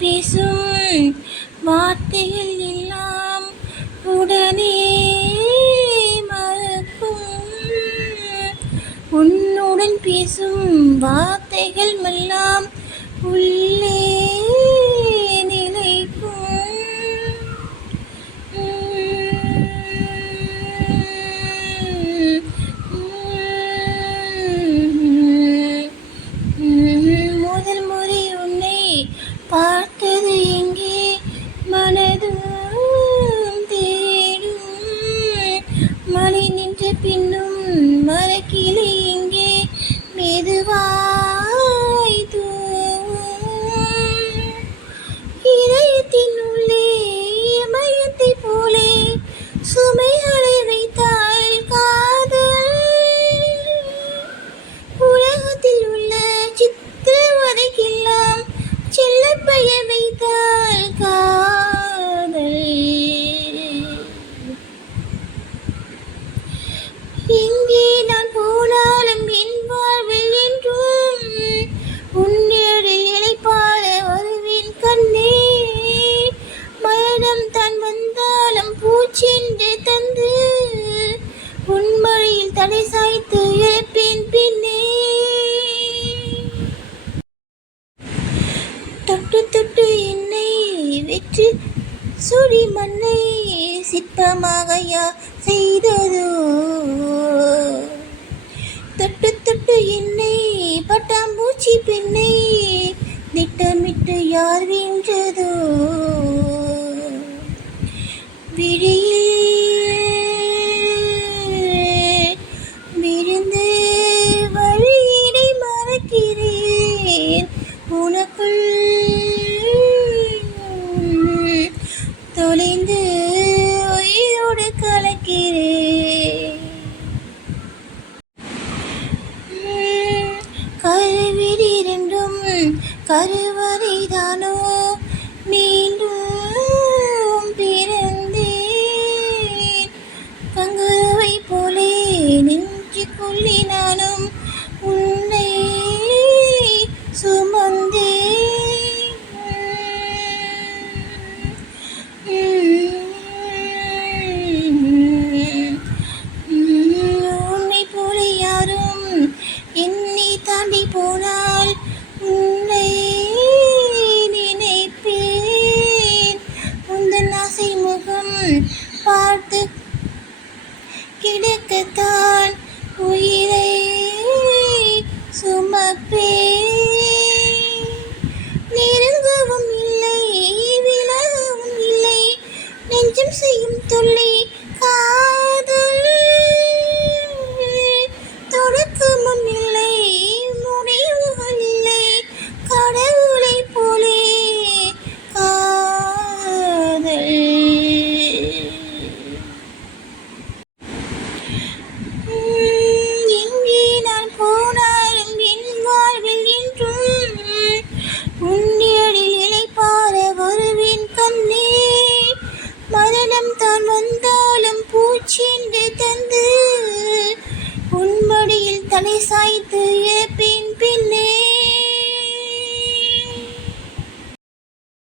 பேசும் வார்த்தைகள் எல்லாம் உடனே மறக்கும். உன்னுடன் பேசும் வார்த்தைகள் எல்லாம் உள்ளே நிலைக்கும். முதல் முறை உன்னை பார்த்தது எங்கே மனதும் தேடும். மழை நின்ற பின்னும் மரக்கிளை எங்கே மெதுவாய் தூவும். இதயத்தின் உள்ளே இமயத்தை போலே சுமைகளை வைத்தால் காதல். உலகத்தில் உள்ள சித்திரவதைக்கெல்லாம் செல்ல பெயர் வைத்தால் காதல். எங்கே நான் போனாலும் என் வாழ்வில் என்றும் உன்னிடல் இளைப்பாற வருவேன் கண்ணே. மரணம் தான் வந்தாலும் பூச்சென்று தந்து உன் மழையில் தடை சாய்த்து இழப்பேன் பின்னே. தொட்டு தொட்டு என்னை வெற்றி சுழி மண்ணை சிற்பமாக யார் செய்ததோ. தொட்டு தொட்டு என்னை பட்டாம்பூச்சி பெண்ணை திட்டமிட்டு யார் வென்றதோ. விழியில் விழுந்து வழியினை மறக்கிறேன். உனக்குள் தொலைந்து உயிரோடு கலக்கிறேன். கருவில் இரண்டும் கருவறைதானோ மீண்டும் பிறந்தேன். கங்குருவை போலே நெஞ்சுக்குள்ளே நானும் உன்னை சுமந்தேன். உன்னை போல யாரும் என்னை தாண்டி போனால் உன்னை நினைப்பேன். உந்தன் ஆசை முகம் பார்த்து கிடக்கத்தான் உயிரை சுமப்பேன். நெருங்கவும் இல்லை விலகவும் இல்லை நெஞ்சம் செய்யும் தொல்லை காதல். தொடக்கமும் இல்லை முடிவுகள் இல்லை கடவுளை போலே காதல். எங்கே நான் போனாலும் என் வாழ்வில் என்றும் உன்னிடல் இளைப்பாற வருவேன் கண்ணே. மரணம் தான் வந்தாலும் பூச்சென்று தந்து உன் மடியில் தலை சாய்த்து இழப்பேன் பின்னே.